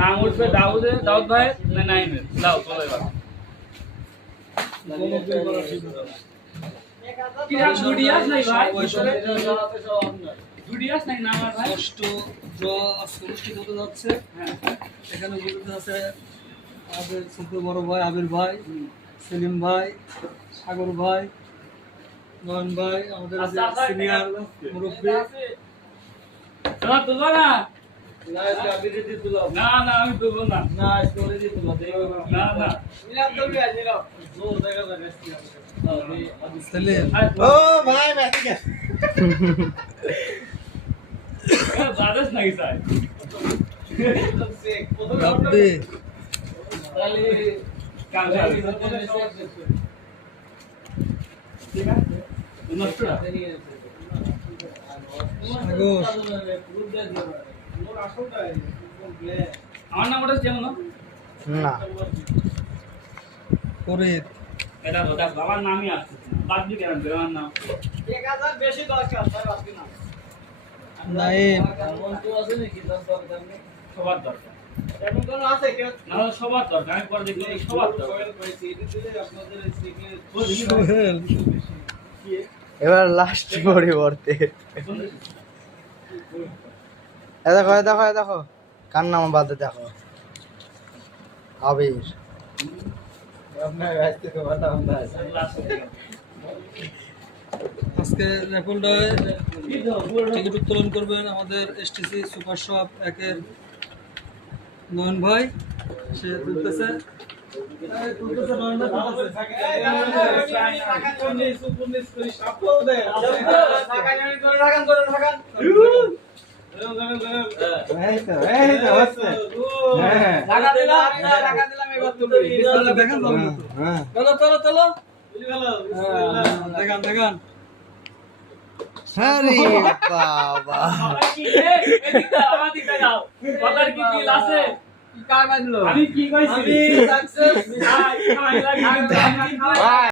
নাম উঠবে দাউদ ভাই না নাইমের দাও চলো এবার কি নাম জুডিয়াস নাই ভাই জুডিয়াস নাই নাম আর ভাই ষষ্ঠ ড্র অনুষ্ঠিত হতে যাচ্ছে। এখানে উপস্থিত আছে আমাদের ছোট বড় ভাই আবির ভাই, সেলিম ভাই, সাগর ভাই, নয়ন ভাই, আমাদের সিনিয়র মুরব্বী। তোমার তুলবা না না আমি তুলবো না না সেলিম ও ভাই ব্যাটিং বাদাস নাই স্যার রাব্বি ঠিক আছে নষ্টরা আমার নাম ওটা চেনো না না ফরিদ এটা ওটা বাবার নামই আসছে বাদ দি কেন আমার নাম 1000 বেশি দরকার তাই বাদ না নাইম সবার দরকার এমন কোন আছে কেউ না সবার দরকার আমি পরে দেখি সবার দরকার সোহেল এবার লাস্ট পরিবর্তে দেখো কার নাম বাদে দেখো আবির আজকে রেকর্ডে টিকিট উত্তোলন করবেন আমাদের এসটিসি সুপার শপ 1-এর নয়ন ভাই, সে তুলতেছে নয়ন ভাই দেখান আরে বাবা আমার দিকটা যাও কথার কি মিল আছে কার বাজলো আমি কি কইছি সাকসেস ভাই